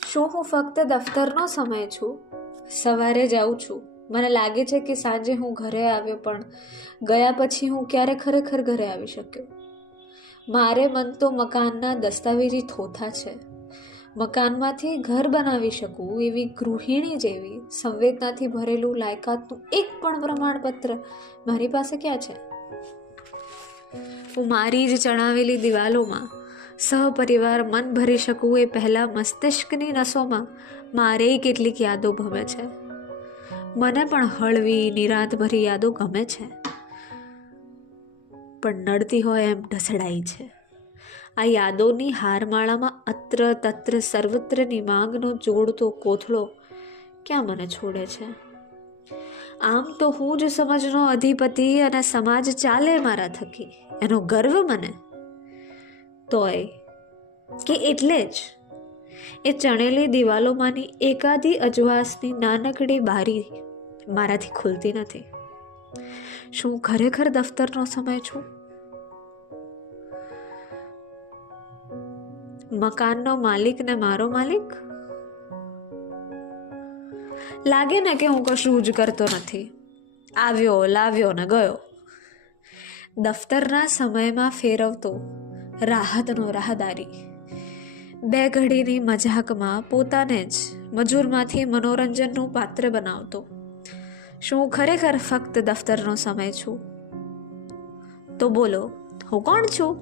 શું હું ફક્ત દફતરનો સમય છું? સવારે જાઉં છું, મને લાગે છે કે સાંજે હું ઘરે આવ્યો, પણ ગયા પછી હું ક્યારે ખરેખર ઘરે આવી શક્યો? મારે મન તો મકાનના દસ્તાવેજી થોથા છે. મકાનમાંથી ઘર બનાવી શકું એવી ગૃહિણી જેવી સંવેદનાથી ભરેલું લાયકાતનું એક પણ પ્રમાણપત્ર મારી પાસે ક્યાં છે? હું મારી જ ચણાવેલી દિવાલોમાં સહપરિવાર મન ભરી શકું એ પહેલા મસ્તિષ્કની નસોમાં મારેય કેટલીક યાદો ભમે છે. મને પણ હળવી નિરાંતભરી યાદો ગમે છે, પણ નડતી હોય એમ ઢસડાઈ છે. આ યાદોની હારમાળામાં અત્ર તત્ર સર્વત્રની માંગનો જોડતો કોથળો ક્યાં મને છોડે છે? આમ તો હું જ સમજનો અધિપતિ અને સમાજ ચાલે મારા થકી એનો ગર્વ મને. તોય કે એટલે જ એ ચણેલી દિવાલોમાંની એકાદી અજવાસની નાનકડી બારી મારાથી ખુલતી નથી. શું ખરેખર દફતરનો સમય છું? મકાનનો માલિક ને મારો માલિક? લાગે ને કે હું કશું જ કરતો નથી, આવ્યો લાવ્યો ને ગયો. દફતરના સમયમાં ફેરવતો રાહતનો રાહદારી, બે ઘડીની મજાકમાં પોતાને જ મજૂરમાંથી મનોરંજનનું પાત્ર બનાવતો. શું ખરેખર ફક્ત દફતરનો સમય છું? તો બોલો, હું કોણ છું?